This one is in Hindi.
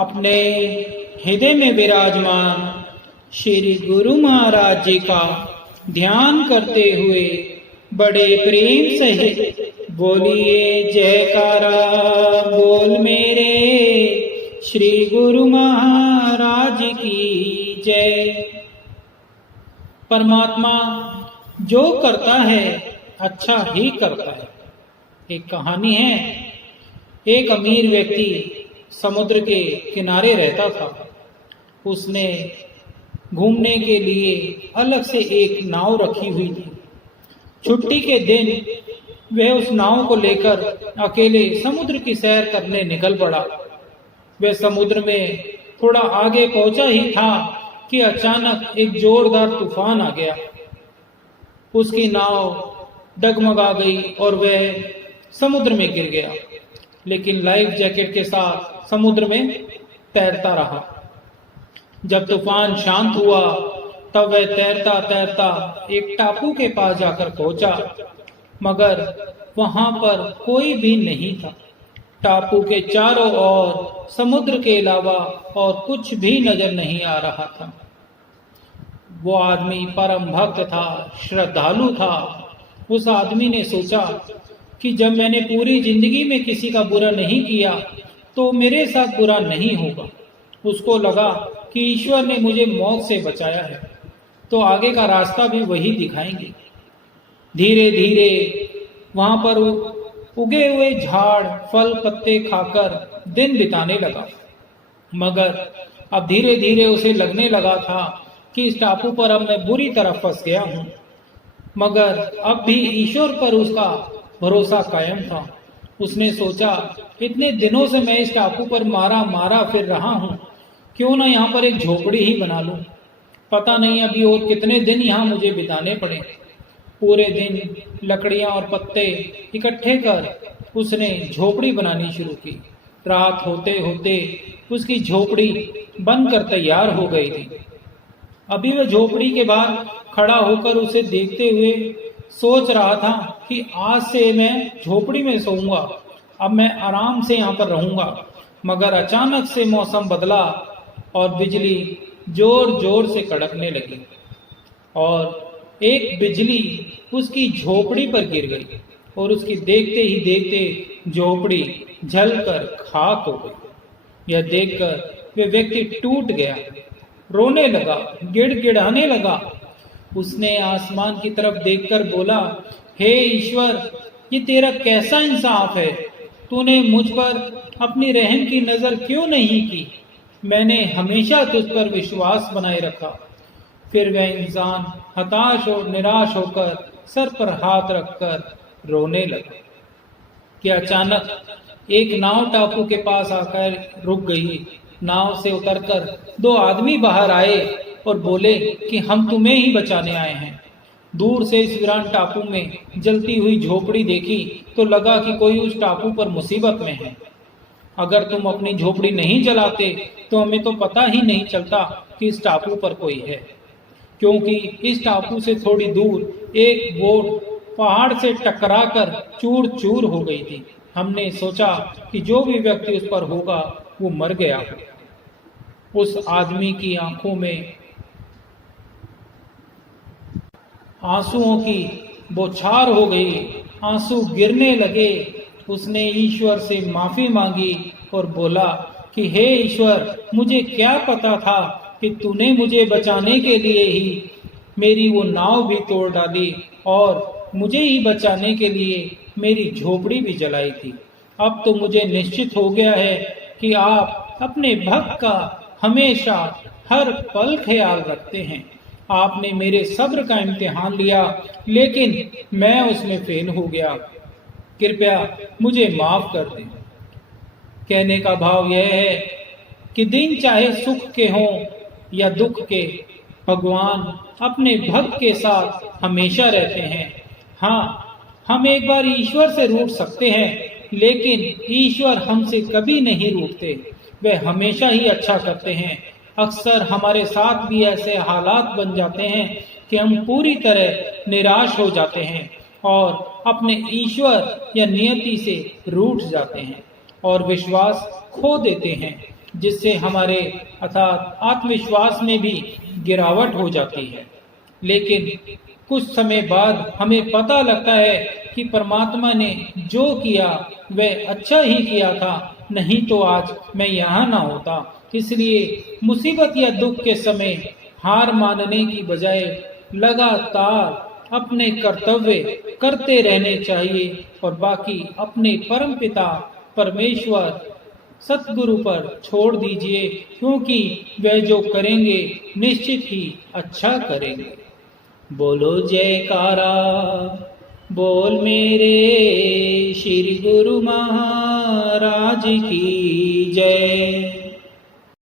अपने हृदय में विराजमान श्री गुरु महाराज जी का ध्यान करते हुए बड़े प्रेम सहित बोलिए जयकारा बोल मेरे श्री गुरु महाराज की जय। परमात्मा जो करता है अच्छा ही करता है। एक कहानी है, एक अमीर व्यक्ति समुद्र के किनारे रहता था। उसने घूमने के लिए अलग से एक नाव रखी हुई थी। छुट्टी के दिन वह उस नाव को लेकर अकेले समुद्र की सैर करने निकल पड़ा। वह समुद्र में थोड़ा आगे पहुंचा ही था कि अचानक एक जोरदार तूफान आ गया। उसकी नाव डगमगा गई और वह समुद्र में गिर गया, लेकिन लाइफ जैकेट के साथ समुद्र में तैरता रहा। जब तूफान शांत हुआ तब वह तैरता तैरता एक टापू के पास जाकर पहुंचा, मगर वहां पर कोई भी नहीं था। टापू के चारों ओर समुद्र के अलावा और कुछ भी नजर नहीं आ रहा था। वो आदमी परम भक्त था, श्रद्धालु था। उस आदमी ने सोचा कि जब मैंने पूरी जिंदगी में किसी का बुरा नहीं किया तो मेरे साथ बुरा नहीं होगा। उसको लगा कि ईश्वर ने मुझे मौत से बचाया है तो आगे का रास्ता भी वही दिखाएंगे। धीरे धीरे वहां पर उगे हुए झाड़ फल पत्ते खाकर दिन बिताने लगा, मगर अब धीरे धीरे उसे लगने लगा था कि इस टापू पर अब मैं बुरी तरह फंस गया हूं। मगर अब भी ईश्वर पर उसका भरोसा कायम था। उसने सोचा, इतने दिनों से मैं इस टापू पर मारा फिर रहा हूं, क्यों ना यहाँ पर एक झोपड़ी ही बना लूं। पता नहीं अभी और कितने दिन यहाँ मुझे बिताने पड़े। पूरे दिन लकड़ियां और पत्ते इकट्ठे कर उसने झोपड़ी बनानी शुरू की। रात होते होते उसकी झोपड़ी बनकर तैयार हो गई थी। अभी वह झोपड़ी के बाहर खड़ा होकर उसे देखते हुए सोच रहा था कि आज से मैं झोपड़ी में सोऊंगा, अब मैं आराम से यहाँ पर रहूंगा। मगर अचानक से मौसम बदला और बिजली जोर जोर से कड़कने लगी और एक बिजली उसकी झोपड़ी पर गिर गई और उसकी देखते ही देखते झोपड़ी जलकर खाक हो गई। यह देखकर वह व्यक्ति टूट गया, रोने लगा, गिड़गिड़ाने लगा। उसने आसमान की तरफ देखकर बोला, हे ईश्वर, ये तेरा कैसा इंसाफ है? तूने मुझ पर अपनी रहम की नजर क्यों नहीं की? मैंने हमेशा तुझ पर विश्वास बनाए रखा। फिर वह इंसान हताश और निराश होकर सर पर हाथ रखकर रोने लगा कि अचानक एक नाव टापू के पास आकर रुक गई। नाव से उतरकर दो आदमी बाहर आए और बोले कि हम तुम्हें ही बचाने आए हैं। दूर से इस वीरान टापू में जलती हुई झोपड़ी देखी तो लगा कि कोई उस टापू पर मुसीबत में है। अगर तुम अपनी झोपड़ी नहीं जलाते तो हमें तो पता ही नहीं चलता कि इस टापू पर कोई है, क्योंकि इस टापू से थोड़ी दूर एक बोट पहाड़ से टकराकर चूर चूर हो गई थी। हमने सोचा कि जो भी व्यक्ति उस पर होगा वो मर गया हो। उस आदमी की आंखों में आंसुओं की बौछार हो गई, आंसू गिरने लगे। उसने ईश्वर से माफी मांगी और बोला कि हे ईश्वर, मुझे क्या पता था कि तूने मुझे बचाने के लिए ही मेरी वो नाव भी तोड़ डाली और मुझे ही बचाने के लिए मेरी झोपड़ी भी जलाई थी। अब तो मुझे निश्चित हो गया है कि आप अपने भक्त का हमेशा हर पल ख्याल रखते हैं। आपने मेरे सब्र का इम्तिहान लिया, लेकिन मैं उसमें फेल हो गया। कृपया मुझे माफ कर दें। कहने का भाव यह है कि दिन चाहे सुख के हों या दुख के, भगवान अपने भक्त के साथ हमेशा रहते हैं। हाँ, हम एक बार ईश्वर से रूठ सकते हैं, लेकिन ईश्वर हमसे कभी नहीं रूठते। वे हमेशा ही अच्छा करते हैं। अक्सर हमारे साथ भी ऐसे हालात बन जाते हैं कि हम पूरी तरह निराश हो जाते हैं और अपने ईश्वर या नियति से रूठ जाते हैं और विश्वास खो देते हैं। जिससे हमारे अर्थात आत्मविश्वास में भी गिरावट हो जाती है। लेकिन कुछ समय बाद हमें पता लगता है कि परमात्मा ने जो किया वह अच्छा ही किया था, नहीं तो आज मैं यहाँ ना होता। इसलिए मुसीबत या दुख के समय हार मानने की बजाय लगातार अपने कर्तव्य करते रहने चाहिए और बाकी अपने परमपिता परमेश्वर सतगुरु पर छोड़ दीजिए, क्योंकि वह जो करेंगे निश्चित ही अच्छा करेंगे। बोलो जयकारा, बोल मेरे श्री गुरु महाराज की जय।